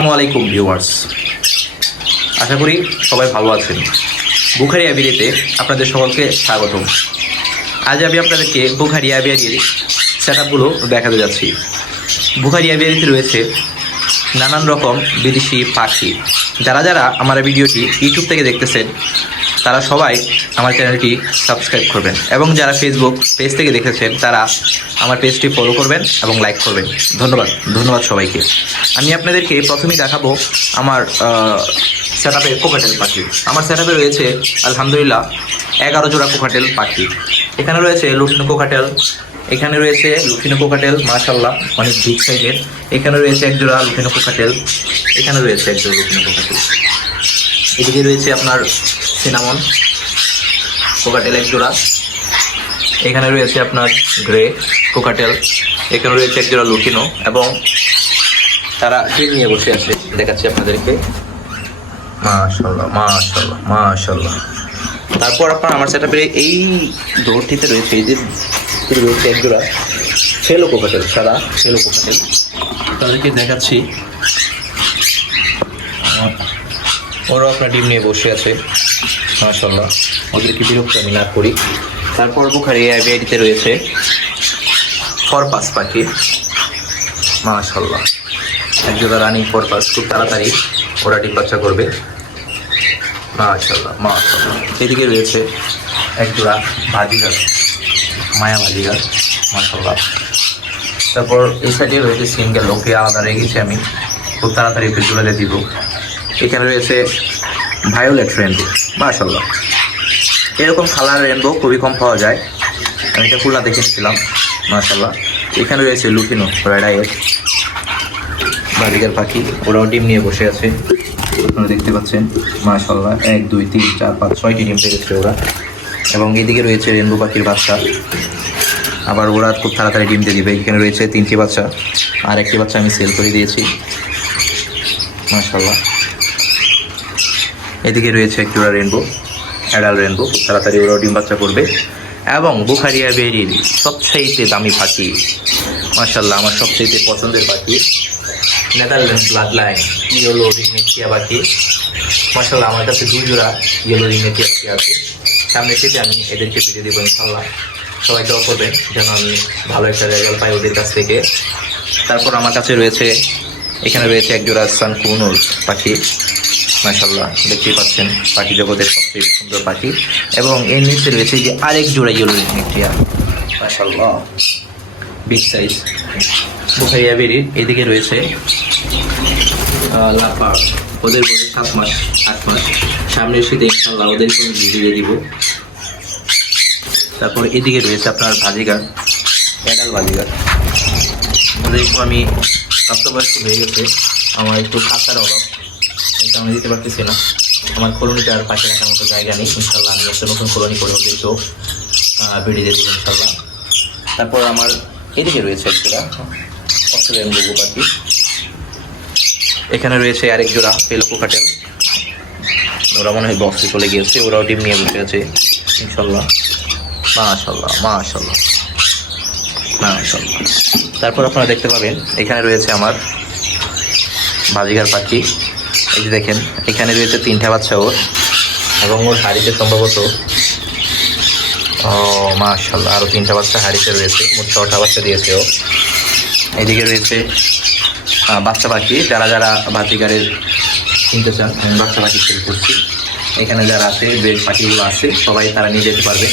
আসসালামু আলাইকুম ভিউয়ার্স, আশা করি সবাই ভালো আছেন। বুখারি অ্যাভিয়ারিতে আপনাদের সকলকে স্বাগতম। আজ আমি আপনাদেরকে বুখারি অ্যাভিয়ারির সেট আপগুলো দেখাতে যাচ্ছি। বুখারি অ্যাভিয়ারিতে রয়েছে নানান রকম বিদেশি পাখি। যারা যারা আমার ভিডিওটি ইউটিউব থেকে দেখতেছেন তারা সবাই আমার চ্যানেলটি সাবস্ক্রাইব করবেন, এবং যারা ফেসবুক পেজ থেকে দেখেছেন তারা আমার পেজটি ফলো করবেন এবং লাইক করবেন। ধন্যবাদ সবাইকে। আমি আপনাদেরকে প্রথমেই দেখাবো আমার সেট আপে কোকাটেল পাখি। আমার সেট আপে রয়েছে আলহামদুলিল্লাহ 11 জোড়া কোকাটেল পাখি। এখানে রয়েছে লুটিনো কোকাটেল, এখানে রয়েছে লুটিনো কোকাটেল মাশাআল্লাহ অনেক বিগ সাইজের। এখানে রয়েছে এক জোড়া লুটিনো কোকাটেল, এখানে রয়েছে এক জোড়া লুটিনো কোকাটেল। এদিকে রয়েছে আপনার সিনামন কোকাটেল এক জোড়া, এখানে রয়েছে আপনার গ্রে কোকাটেল, এখানে রয়েছে এক জোড়া লুটিনো, এবং তারা ডিম নিয়ে বসে আছে। দেখাচ্ছি আপনাদেরকে। মাশাআল্লাহ মাশাআল্লাহ মাশাআল্লাহ। তারপর আপনার আমার সেটআপে এই দৌড়টিতে রয়েছে এই যে রয়েছে এক জোড়া ফেলো কোকাটেল, সাদা ফেলো কোকাটেল। তাদেরকে দেখাচ্ছি, ওরা আপনার ডিম নিয়ে বসে আছে মাশাআল্লাহ। ওদেরকে বিরক্ত আমি না করি। তারপর বুখারি অ্যাভিয়ারিতে রয়েছে ফরপাস পাখি মাশাআল্লাহ, এক জোড়া রানিং ফরপাস। খুব তাড়াতাড়ি ওরা ডিম বাচ্চা করবে মাশাআল্লাহ মাশাআল্লাহ। এদিকে রয়েছে এক জোড়া ভাজিগার, মায়া ভাজিগার মাশাআল্লাহ। তারপর এই সাইডে রয়েছে সিঙ্গেল, ওকে আলাদা রেখেছি আমি, খুব তাড়াতাড়ি জোড়াতে দিব। এখানে রয়েছে ভায়োলেট রেনবো মাশাআল্লাহ। এরকম কালার রেনবো খুবই কম পাওয়া যায়, আমি এটা খুলনা দেখে নিয়েছিলাম মাশাআল্লাহ। এখানে রয়েছে লুটিনো রেড আইয়ের ভাজিগার পাখি, ওরাও ডিম নিয়ে বসে আছে, আপনারা দেখতে পাচ্ছেন মাশাআল্লাহ। 1 2 3 4 5 6টি ডিম পেয়েছে ওরা। এবং এদিকে রয়েছে রেনবো পাখির বাচ্চা, আবার ওরা খুব তাড়াতাড়ি ডিম দিয়ে দিবে। এখানে রয়েছে 3টি বাচ্চা, আর একটি বাচ্চা আমি সেল করে দিয়েছি মাশাআল্লাহ। এদিকে রয়েছে এক জোড়া রেনবো, অ্যাডাল রেনবো, খুব তাড়াতাড়ি ওরাও ডিম বাচ্চা করবে। এবং বুখারি অ্যাভিয়ারির সবচাইতে দামি পাখি মাশাআল্লাহ, আমার সবচাইতে পছন্দের পাখি নেদারল্যান্ড ব্লাড লাইন ইয়েলো রিংনেটিয়া পাখি মাশাআল্লাহ। আমার কাছে 2 জোড়া ইয়েলো রিংনেটিয়া পাখি আছে। সামনে থেকে আমি এদেরকে ভিডিও দেবো ইনশাআল্লাহ। সবাই দোয়া করবেন যেন আমি ভালো একটা রেজাল্ট পাই ওদের কাছ থেকে। তারপর আমার কাছে রয়েছে, এখানে রয়েছে এক জোড়া সানকুনুর পাখি মাশাআল্লাহ, দেখতেই পাচ্ছেন পাখি জগতের সবচেয়ে সুন্দর পাখি। এবং এর নিচে রয়েছে যে আরেক জোড়া ইয়েলো রিংনেটিয়া মাশাআল্লাহ, বিগ সাইজ বুখারি অ্যাভিয়ারির। এদিকে রয়েছে লাফার, ওদের বয়স 7 মাস 8 মাস। সামনের শীতে ইনশাআল্লাহ ওদেরকে আমি ভিডিও দিব। তারপর এদিকে রয়েছে আপনার ভাজিগার, অ্যাডাল ভাজিগার। ওদেরকে আমি প্রাপ্তবয়স্ক হয়ে গেছে, আমার একটু খাতার অভাব, এটা আমি দিতে পারতেছি না। আমার কলোনিতে আর পাশে রাখার মতো জায়গা নেই। ইনশাআল্লাহ আমি একটা নতুন কলোনি করে ওদেরকেও ভিডিও দিয়ে দেবো ইনশাআল্লাহ। তারপর আমার এদিকে রয়েছে এক জোড়া অস্ট্রেলিয়ান বুবু পাখি, এখানে রয়েছে আরেক জোড়া পেলো কোকাটেল, ওরা মনে হয় বক্সে চলে গিয়েছে, ওরাও ডিম নিয়ে বসে আছে ইনশাআল্লাহ মাশাআল্লাহ মাশাআল্লাহ মাশাআল্লাহ। তারপর আপনারা দেখতে পাবেন এখানে রয়েছে আমার ভাজিগার পাখি। এই যে দেখেন এখানে রয়েছে 3টা বাচ্চা ওর, এবং ওর হাড়িতে সম্ভবত মাশাআল্লাহ আরও 3টা বাচ্চা হাড়িতে রয়েছে, মোট 6টা বাচ্চা দিয়েছে ও। এদিকে রয়েছে বাচ্চা পাখি, যারা যারা ভাজিগারের কিনতে চান আমি বাচ্চা পাখি সেল করছি। এখানে যারা আছে বেড পাখিগুলো আছে সবাই তারা নিয়ে যেতে পারবে।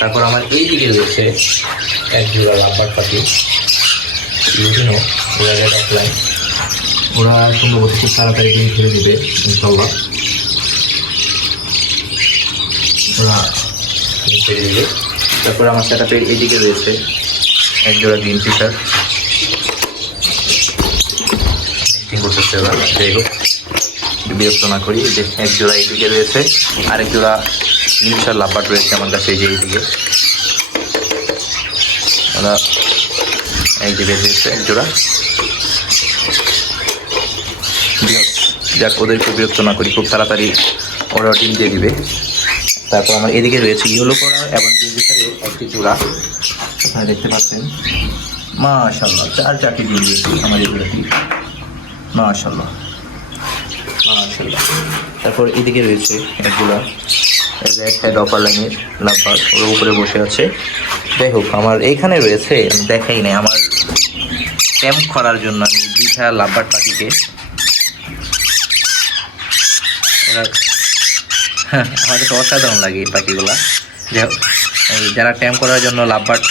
তারপর আমার এই দিকে রয়েছে এক জোড়া লাভবার্ড পাখি লুটিনো, ওরা রেড অফলাইন, ওরা সম্ভবত খুব তাড়াতাড়ি ডিম ছেড়ে দেবে ইনশাআল্লাহ, ওরা ডিম ছেড়ে দেবে। তারপর আমার সেটআপের এইদিকে রয়েছে এক জোড়া গ্রিন ফিশার করতেছে ওরা, যাই হোক বিরক্ত না করি। যে এক জোড়া এইদিকে রয়েছে, আরেক জোড়া নিমিশার লাভবার্ড রয়েছে আমার কাছে এই যে এইদিকে, ওরা এই যে বের হয়েছে এক জোড়া। যাক ওদেরকে বিরক্ত না করি, খুব তাড়াতাড়ি ওরা ডিম দিয়ে দিবে। তারপর আমার এদিকে রয়েছে ইয়েলো করা এবং নিমিশারের একটি জোড়া, আপনারা দেখতে পাচ্ছেন মাশাআল্লাহ 4টি ডিম দিয়েছে আমাদের জোড়াটি মাশাআল্লাহ। মাশাআল্লাহ। তারপর এদিকে রয়েছে এগুলা রেড হেড অপার লাইনের লাভবার্ড, ওর উপরে বসে আছে। যাই হোক, আমার এইখানে রয়েছে, আমি দেখাই নাই, আমার ক্যাম্প করার জন্য আমি 2টা লাভবার্ড পাখিকে ওরা আমার কাছে অসাধারণ লাগে এই পাখিগুলা। যাই হোক, যারা ট্যাম্প করার জন্য লাভবার্ড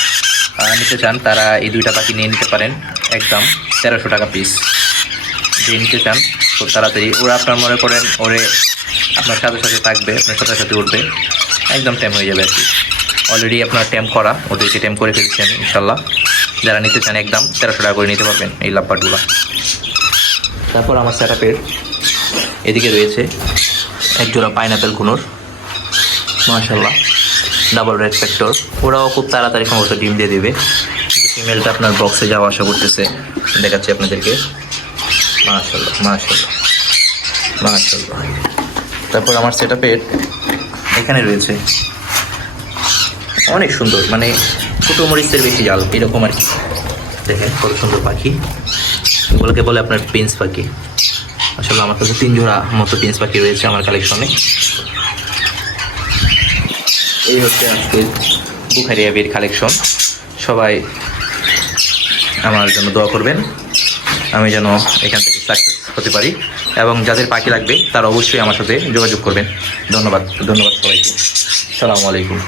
নিতে চান তারা এই 2টা পাখি নিয়ে নিতে পারেন, একদম 1300 টাকা পিস। যে নিতে চান খুব তাড়াতাড়ি, ওরা আপনার মনে করেন ওরে আপনার সাথে সাথে থাকবে, আপনার সাথে সাথে উঠবে, একদম ট্যাম্প হয়ে যাবে আর কি। অলরেডি আপনার ট্যাম্প করা, ওদেরকে ট্যাম্প করে ফেলছি আমি ইনশাল্লাহ। যারা নিতে চান একদম 1300 টাকা করে নিতে পারবেন এই লাভবার্ডগুলো। তারপর আমার সেটআপের এদিকে রয়েছে এক জোড়া পাইনাপেল কুনুর, মাশাআল্লাহ, ডাবল রেড ফ্যাক্টর। ওরাও খুব তাড়াতাড়ি সম্ভবত ডিম দিয়ে দেবে, কিন্তু ফিমেলটা আপনার বক্সে যাওয়া আসা করতেছে, দেখাচ্ছি আপনাদেরকে। মাশাআল্লাহ মাশাআল্লাহ মাশাআল্লাহ। তারপর আমার সেটআপের এখানে রয়েছে অনেক সুন্দর, মানে ছোটো মরিচের বেশি জাল এরকম আর কি। দেখেন কত সুন্দর পাখি, এগুলোকে বলে আপনার প্রিন্স পাখি। আসলে আমার কাছে 3 জোড়া মতো প্রিন্স পাখি রয়েছে আমার কালেকশনে। এই হচ্ছে আজকে বুখারি অ্যাবির কালেকশন। সবাই আমার জন্য দোয়া করবেন, আমি যেন এখান থেকে সাকসেস হতে পারি, এবং যাদের পাখি লাগবে তারা অবশ্যই আমার সাথে যোগাযোগ করবেন। ধন্যবাদ সবাইকে। আসসালামু আলাইকুম।